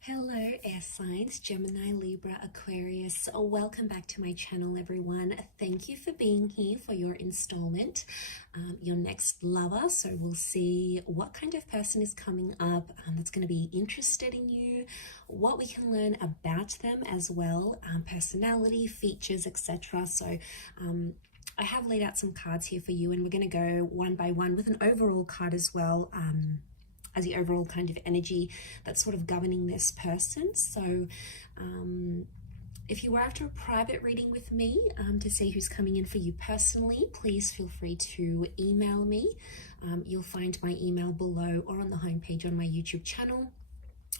Hello air signs, Gemini, Libra, Aquarius. Welcome back to my channel, everyone. Thank you for being here for your installment, your next lover. So we'll see what kind of person is coming up that's going to be interested in you, what we can learn about them as well, personality, features, etc. So I have laid out some cards here for you, and we're going to go one by one with an overall card as well, as the overall kind of energy that's sort of governing this person. So if you were after a private reading with me to see who's coming in for you personally, please feel free to email me. You'll find my email below or on the homepage on my YouTube channel.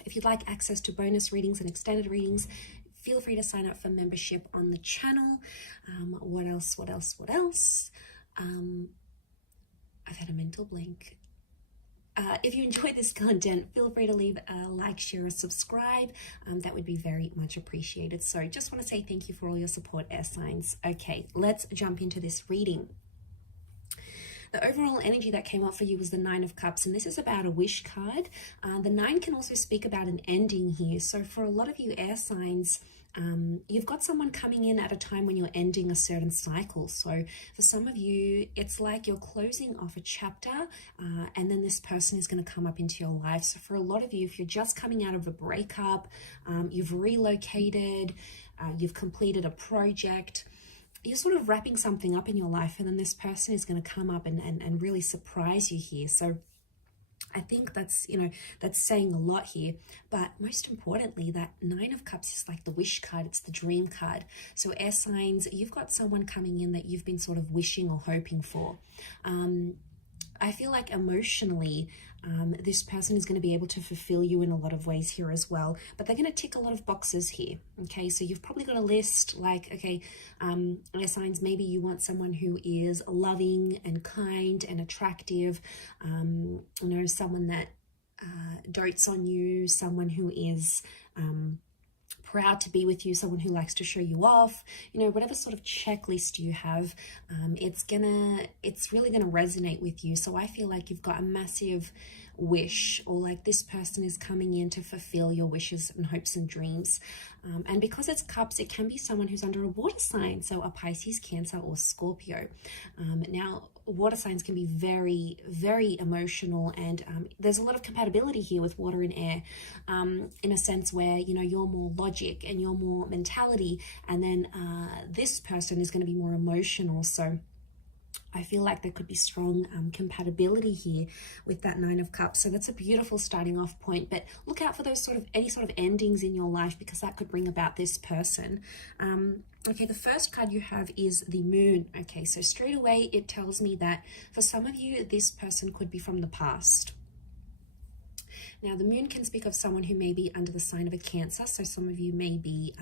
If you'd like access to bonus readings and extended readings, feel free to sign up for membership on the channel. What else? I've had a mental blank. If you enjoyed this content, feel free to leave a like, share, or subscribe. That would be very much appreciated. So just want to say thank you for all your support, air signs. Okay, let's jump into this reading. The overall energy that came up for you was the Nine of Cups, and this is about a wish card. The Nine can also speak about an ending here. So for a lot of you air signs, you've got someone coming in at a time when you're ending a certain cycle. So for some of you, it's like you're closing off a chapter and then this person is going to come up into your life. So for a lot of you, if you're just coming out of a breakup, you've relocated, you've completed a project, you're sort of wrapping something up in your life, and then this person is going to come up and really surprise you here. So I think that's, that's saying a lot here. But most importantly, that Nine of Cups is like the wish card. It's the dream card. So air signs, you've got someone coming in that you've been sort of wishing or hoping for. I feel like emotionally, this person is going to be able to fulfill you in a lot of ways here as well, but they're going to tick a lot of boxes here. Okay, so you've probably got a list like, okay, air signs, maybe you want someone who is loving and kind and attractive, someone that dotes on you, someone who is proud to be with you, someone who likes to show you off, whatever sort of checklist you have, it's really gonna resonate with you. So I feel like you've got a massive wish, or like this person is coming in to fulfill your wishes and hopes and dreams. And because it's cups, it can be someone who's under a water sign, so a Pisces, Cancer, or Scorpio. Now, water signs can be very, very emotional, and there's a lot of compatibility here with water and air, in a sense where, you're more logic and you're more mentality, and then this person is going to be more emotional. So I feel like there could be strong compatibility here with that Nine of Cups. So that's a beautiful starting off point, but look out for those any sort of endings in your life, because that could bring about this person. Okay, the first card you have is the Moon. Okay, so straight away it tells me that for some of you, this person could be from the past. Now, the Moon can speak of someone who may be under the sign of a Cancer. So some of you may be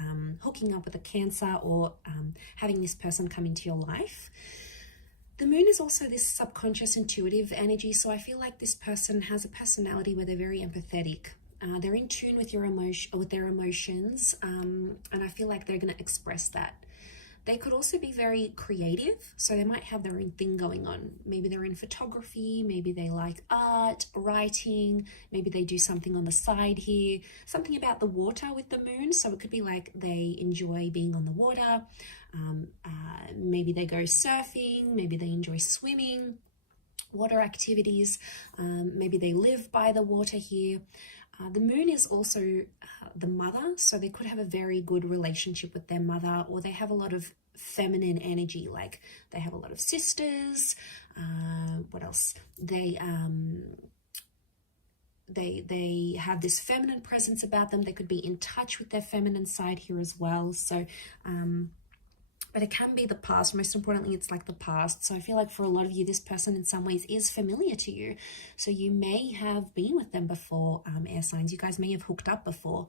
hooking up with a Cancer, or having this person come into your life. The Moon is also this subconscious intuitive energy. So I feel like this person has a personality where they're very empathetic. They're in tune with their emotions, and I feel like they're going to express that. They could also be very creative, so they might have their own thing going on. Maybe they're in photography, maybe they like art, writing, maybe they do something on the side here, something about the water with the Moon. So it could be like they enjoy being on the water, maybe they go surfing, maybe they enjoy swimming, water activities, maybe they live by the water here. The Moon is also the mother, so they could have a very good relationship with their mother, or they have a lot of feminine energy, like they have a lot of sisters. What else? They have this feminine presence about them. They could be in touch with their feminine side here as well. So but it can be the past. Most importantly, it's like the past. So I feel like for a lot of you, this person in some ways is familiar to you. So you may have been with them before, air signs. You guys may have hooked up before.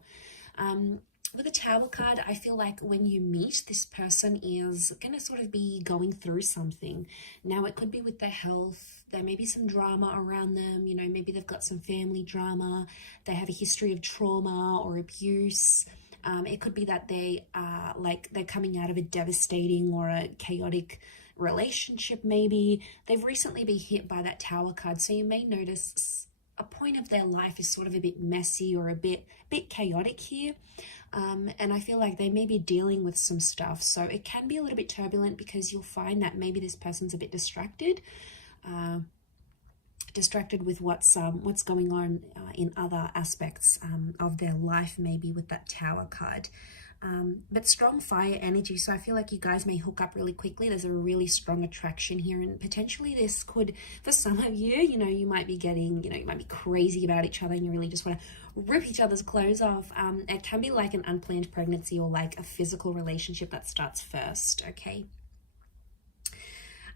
With a Tower card, I feel like when you meet, this person is going to sort of be going through something. Now, it could be with their health. There may be some drama around them. Maybe they've got some family drama. They have a history of trauma or abuse. It could be that they are they're coming out of a devastating or a chaotic relationship. Maybe they've recently been hit by that Tower card. So you may notice a point of their life is sort of a bit messy or a bit chaotic here. And I feel like they may be dealing with some stuff. So it can be a little bit turbulent because you'll find that maybe this person's a bit distracted. Distracted with what's going on in other aspects of their life, maybe with that Tower card. But strong fire energy, so I feel like you guys may hook up really quickly. There's a really strong attraction here, and potentially this could, for some of you, you might be getting, you might be crazy about each other and you really just want to rip each other's clothes off. It can be like an unplanned pregnancy or like a physical relationship that starts first, okay?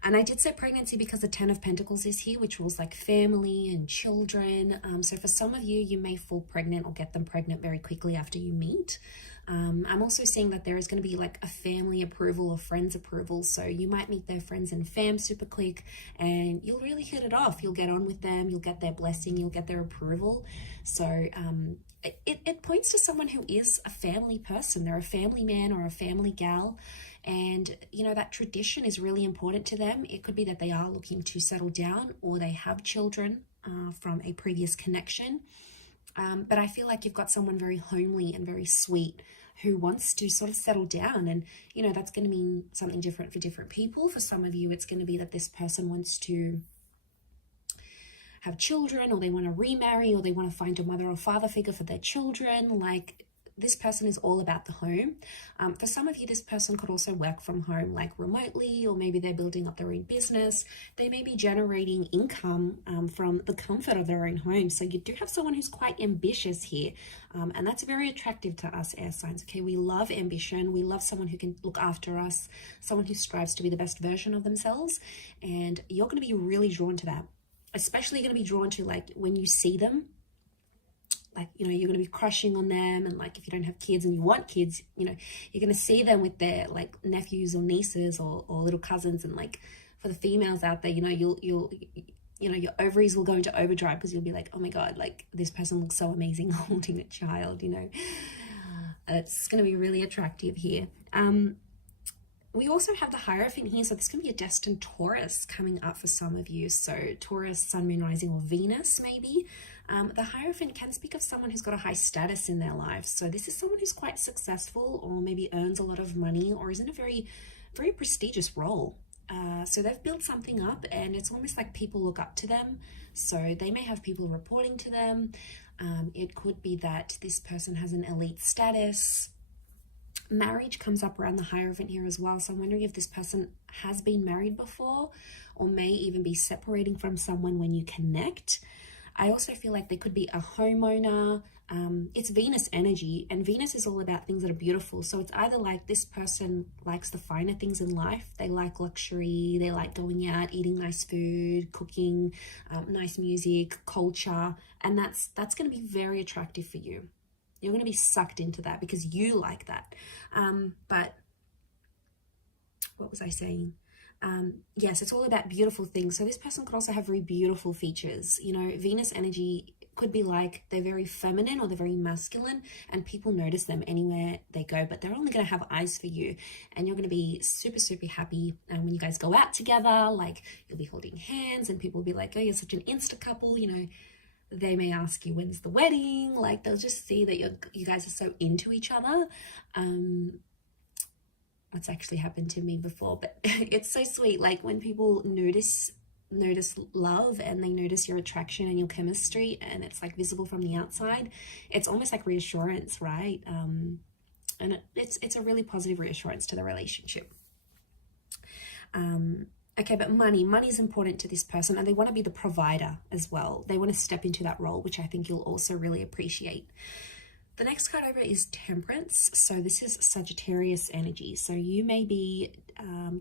And I did say pregnancy because the 10 of Pentacles is here, which rules like family and children. So for some of you, you may fall pregnant or get them pregnant very quickly after you meet. I'm also seeing that there is going to be like a family approval or friends approval. So you might meet their friends and fam super quick and you'll really hit it off. You'll get on with them. You'll get their blessing. You'll get their approval. So it points to someone who is a family person. They're a family man or a family gal. And, that tradition is really important to them. It could be that they are looking to settle down or they have children from a previous connection. But I feel like you've got someone very homely and very sweet who wants to sort of settle down. And, that's going to mean something different for different people. For some of you, it's going to be that this person wants to have children, or they want to remarry, or they want to find a mother or father figure for their children. Like, this person is all about the home. For some of you, this person could also work from home, like remotely, or maybe they're building up their own business. They may be generating income from the comfort of their own home. So you do have someone who's quite ambitious here. And that's very attractive to us air signs. Okay, we love ambition. We love someone who can look after us, someone who strives to be the best version of themselves. And you're going to be really drawn to that. Especially going to be drawn to, like, when you see them, like, you're going to be crushing on them. And like, if you don't have kids and you want kids, you're going to see them with their like nephews or nieces or little cousins. And like, for the females out there, your ovaries will go into overdrive because you'll be like, oh my God, like, this person looks so amazing holding a child, It's going to be really attractive here. We also have the Hierophant here, so this can be a destined Taurus coming up for some of you. So Taurus, Sun, Moon, Rising, or Venus maybe. The Hierophant can speak of someone who's got a high status in their lives. So this is someone who's quite successful, or maybe earns a lot of money, or is in a very, very prestigious role. So they've built something up, and it's almost like people look up to them. So they may have people reporting to them. It could be that this person has an elite status. Marriage comes up around the Hierophant here as well. So I'm wondering if this person has been married before, or may even be separating from someone when you connect. I also feel like they could be a homeowner. It's Venus energy, and Venus is all about things that are beautiful. So it's either like this person likes the finer things in life. They like luxury. They like going out, eating nice food, cooking, nice music, culture. And that's going to be very attractive for you. You're going to be sucked into that because you like that. But what was I saying? Yes, it's all about beautiful things. So this person could also have very beautiful features. Venus energy could be like they're very feminine or they're very masculine, and people notice them anywhere they go, but they're only going to have eyes for you, and you're going to be super, super happy. And when you guys go out together, like, you'll be holding hands and people will be like, oh, you're such an Insta couple, They may ask you, when's the wedding? Like, they'll just see that you guys are so into each other. What's actually happened to me before, but it's so sweet. Like, when people notice love and they notice your attraction and your chemistry, and it's like visible from the outside, it's almost like reassurance, right? And it's a really positive reassurance to the relationship. Okay, but money is important to this person, and they want to be the provider as well. They want to step into that role, which I think you'll also really appreciate. The next card over is Temperance. So this is Sagittarius energy. So you may be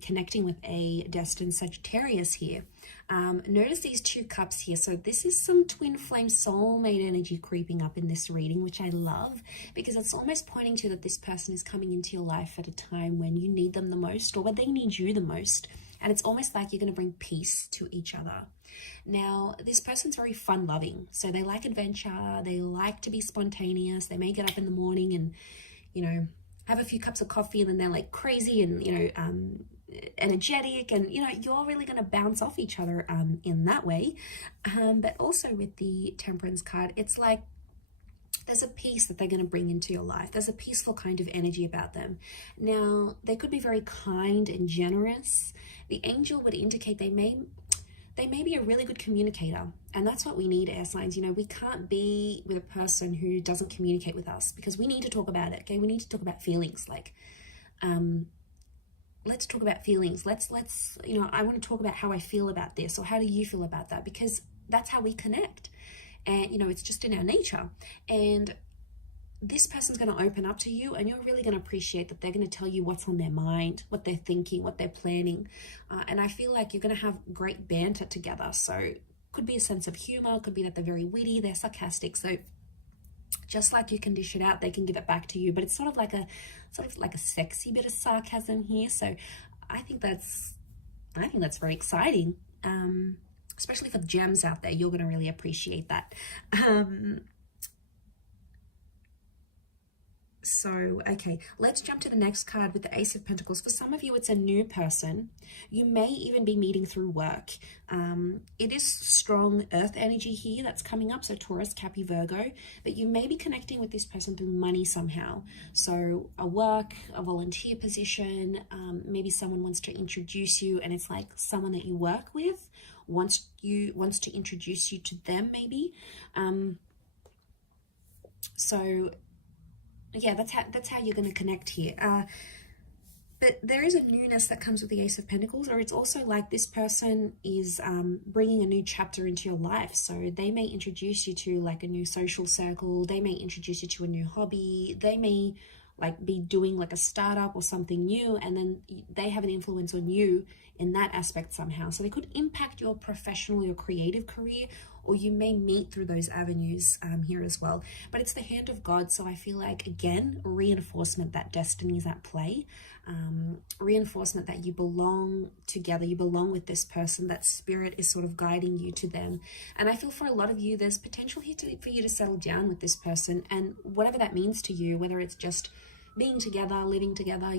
connecting with a destined Sagittarius here. Notice these 2 cups here. So this is some twin flame soulmate energy creeping up in this reading, which I love, because it's almost pointing to that this person is coming into your life at a time when you need them the most, or when they need you the most. And it's almost like you're going to bring peace to each other. Now, this person's very fun-loving. So they like adventure. They like to be spontaneous. They may get up in the morning and, have a few cups of coffee, and then they're like crazy and, energetic, and you're really going to bounce off each other in that way. But also with the Temperance card, it's like there's a peace that they're going to bring into your life. There's a peaceful kind of energy about them. Now, they could be very kind and generous. The angel would indicate they may be a really good communicator, and that's what we need, air signs. We can't be with a person who doesn't communicate with us, because we need to talk about it. Okay, we need to talk about feelings. Like, let's talk about feelings. Let's I want to talk about how I feel about this, or how do you feel about that, because that's how we connect. And it's just in our nature. And this person's going to open up to you, and you're really going to appreciate that they're going to tell you what's on their mind, what they're thinking, what they're planning. And I feel like you're going to have great banter together. So could be a sense of humor, could be that they're very witty, they're sarcastic. So just like you can dish it out, they can give it back to you. But it's sort of like a sexy bit of sarcasm here. So I think that's very exciting. Especially for the gems out there, you're going to really appreciate that. So, okay, let's jump to the next card with the Ace of Pentacles. For some of you, it's a new person. You may even be meeting through work. It is strong earth energy here that's coming up, so Taurus, Capricorn, Virgo. But you may be connecting with this person through money somehow. So a work, a volunteer position, maybe someone wants to introduce you, and it's like someone that you work with wants to introduce you to them, maybe. So yeah, that's how you're going to connect here. But there is a newness that comes with the Ace of Pentacles, or it's also like this person is bringing a new chapter into your life. So they may introduce you to like a new social circle. They may introduce you to a new hobby. They may like be doing like a startup or something new, and then they have an influence on you in that aspect somehow. So they could impact your professional, your creative career, or you may meet through those avenues here as well. But it's the hand of God, so I feel like, again, reinforcement that destiny is at play. Reinforcement that you belong together, you belong with this person, that spirit is sort of guiding you to them. And I feel for a lot of you, there's potential here for you to settle down with this person, and whatever that means to you, whether it's just being together, living together,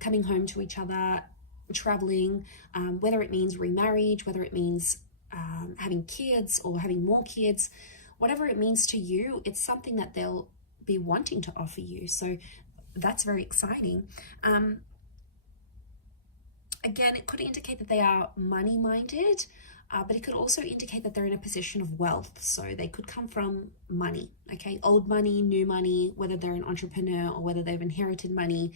coming home to each other, traveling, whether it means remarriage, whether it means having kids or having more kids, whatever it means to you, it's something that they'll be wanting to offer you. So that's very exciting. Again, it could indicate that they are money-minded, but it could also indicate that they're in a position of wealth. So they could come from money, okay? Old money, new money, whether they're an entrepreneur or whether they've inherited money.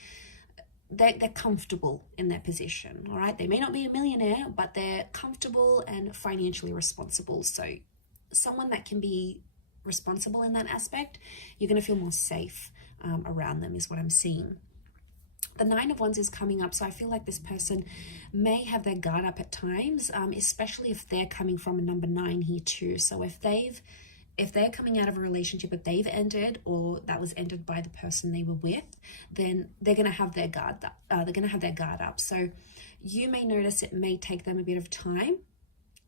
They're comfortable in their position, all right? They may not be a millionaire, but they're comfortable and financially responsible. So someone that can be responsible in that aspect, you're going to feel more safe around them is what I'm seeing. The Nine of Wands is coming up, so I feel like this person may have their guard up at times, especially if they're coming from a number 9 here too. So if they're coming out of a relationship that they've ended, or that was ended by the person they were with, then they're going to have their guard up. So you may notice it may take them a bit of time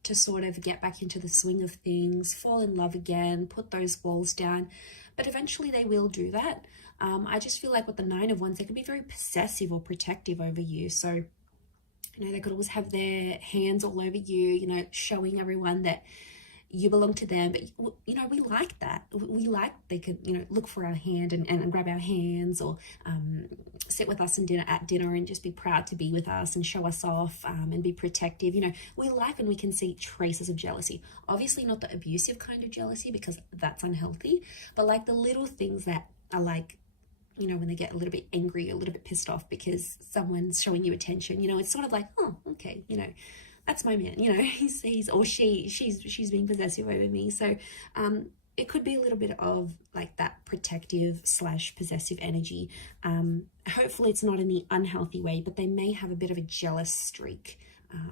to sort of get back into the swing of things, fall in love again, put those walls down. But eventually they will do that. I just feel like with the Nine of Wands, they could be very possessive or protective over you. So, they could always have their hands all over you, showing everyone that you belong to them. But, we like that. We like they could, look for our hand and grab our hands, or sit with us at dinner and just be proud to be with us and show us off, and be protective. We like when we can see traces of jealousy. Obviously not the abusive kind of jealousy, because that's unhealthy, but like the little things that are like, when they get a little bit angry, a little bit pissed off because someone's showing you attention, it's sort of like, oh, okay, that's my man, he's or she's being possessive over me. So it could be a little bit of like that protective / possessive energy. Hopefully it's not in the unhealthy way, but they may have a bit of a jealous streak,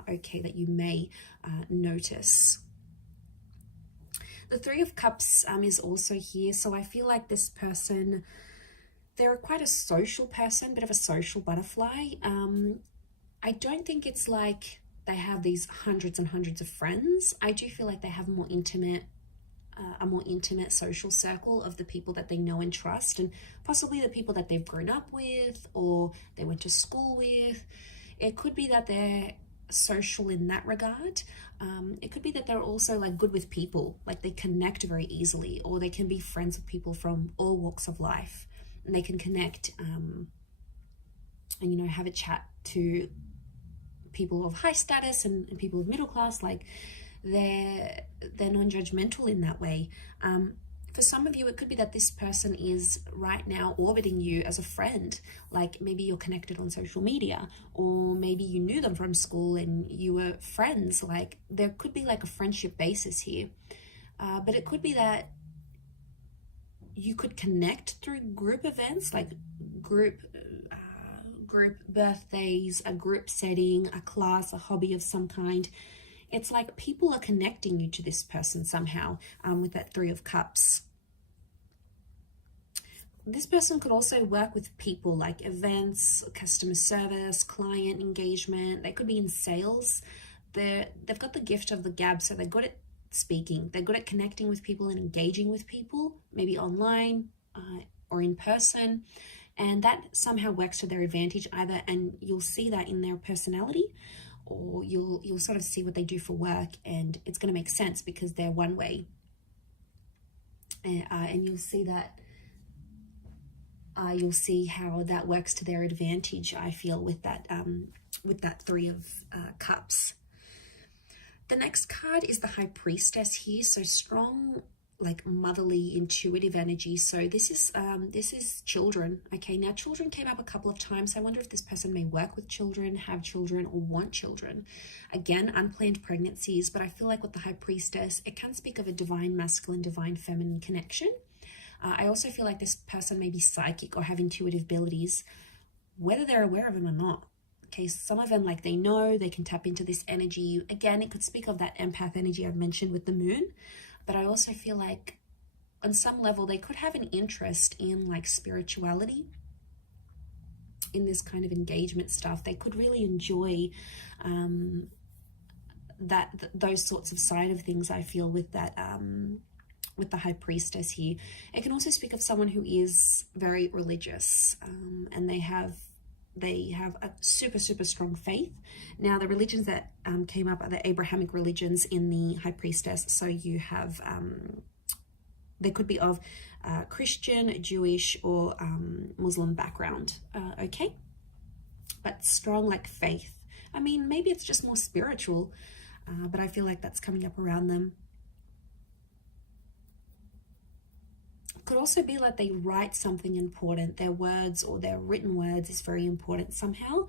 that you may notice. The Three of Cups is also here. So I feel like this person, they're quite a social person, bit of a social butterfly. I don't think it's like they have these hundreds and hundreds of friends. I do feel like they have more intimate a more intimate social circle of the people that they know and trust, and possibly the people that they've grown up with or they went to school with. It could be that they're social in that regard. It could be that they're also like good with people, like they connect very easily, or they can be friends with people from all walks of life, and they can connect and, you know, have a chat to people of high status and people of middle class. Like they're non-judgmental in that way. For some of you, it could be that this person is right now orbiting you as a friend. Like maybe you're connected on social media, or maybe you knew them from school and you were friends. Like there could be like a friendship basis here. But it could be that you could connect through group events, like group birthdays, a group setting, a class, a hobby of some kind. It's like people are connecting you to this person somehow, with that Three of Cups. This person could also work with people, like events, customer service, client engagement. They could be in sales. They've got the gift of the gab, so they're good at speaking. They're good at connecting with people and engaging with people, maybe online or in person. And that somehow works to their advantage either, and you'll see that in their personality, or you'll sort of see what they do for work, and it's going to make sense because they're one way. And you'll see that you'll see how that works to their advantage, I feel, with that Three of Cups. The next card is the High Priestess here. So strong, like motherly, intuitive energy. So this is children. Okay, now children came up a couple of times. I wonder if this person may work with children, have children, or want children. Again, unplanned pregnancies, but I feel like with the High Priestess, it can speak of a divine masculine, divine feminine connection. I also feel like this person may be psychic or have intuitive abilities, whether they're aware of them or not. Okay, some of them, like they know, they can tap into this energy. Again, it could speak of that empath energy I've mentioned with the moon. But I also feel like on some level, they could have an interest in like spirituality, in this kind of engagement stuff. They could really enjoy those sorts of side of things, I feel, with that, with the High Priestess here. It can also speak of someone who is very religious, and they have a super, super strong faith. Now, the religions that came up are the Abrahamic religions in the High Priestess. So you have, they could be of Christian, Jewish, or Muslim background, okay? But strong, like faith. I mean, maybe it's just more spiritual, but I feel like that's coming up around them. Could also be like they write something important. Their words or their written words is very important somehow,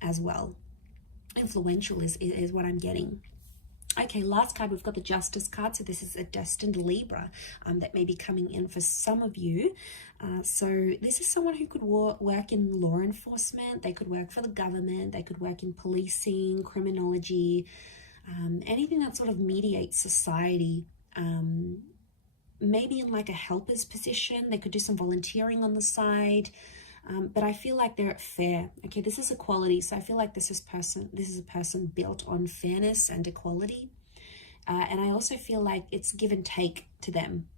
as well. Influential is what I'm getting. Okay, last card, we've got the Justice card. So this is a destined Libra that may be coming in for some of you. So this is someone who could work in law enforcement. They could work for the government. They could work in policing, criminology, anything that sort of mediates society. Maybe in like a helper's position. They could do some volunteering on the side, but I feel like they're fair. Okay, this is equality, so I feel like this is a person built on fairness and equality, and I also feel like it's give and take to them.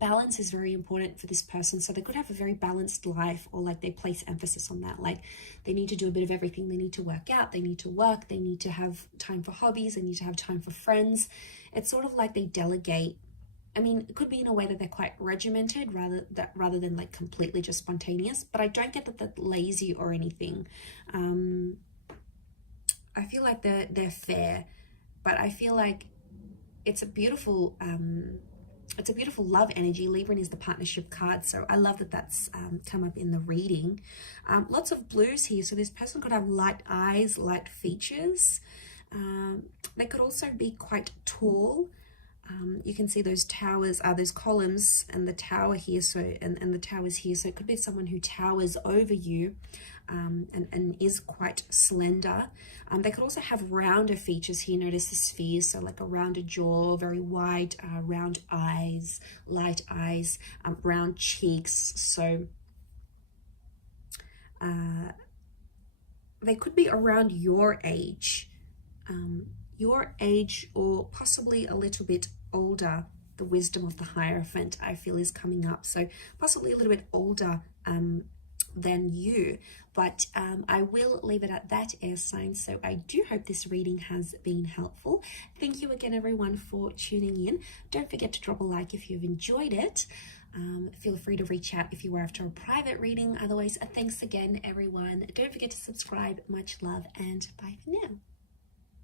Balance is very important for this person, so they could have a very balanced life, or like they place emphasis on that. Like they need to do a bit of everything. They need to work out, they need to work, they need to have time for hobbies, they need to have time for friends. It's sort of like they delegate. I mean, it could be in a way that they're quite regimented rather than like completely just spontaneous, but I don't get that they're lazy or anything. I feel like they're fair, but I feel like it's a beautiful love energy. Libra is the partnership card, so I love that that's come up in the reading. Lots of blues here, so this person could have light eyes, light features. They could also be quite tall. You can see those towers, those columns, and the tower here. So and the towers here. So it could be someone who towers over you, and is quite slender. They could also have rounder features here. Notice the spheres, so like a rounder jaw, very wide, round eyes, light eyes, round cheeks. So they could be around your age. Or possibly a little bit older. The wisdom of the Hierophant, I feel, is coming up. So possibly a little bit older than you, but I will leave it at that, air sign. So I do hope this reading has been helpful. Thank you again, everyone, for tuning in. Don't forget to drop a like if you've enjoyed it. Feel free to reach out if you are after a private reading. Otherwise, thanks again, everyone. Don't forget to subscribe. Much love, and bye for now.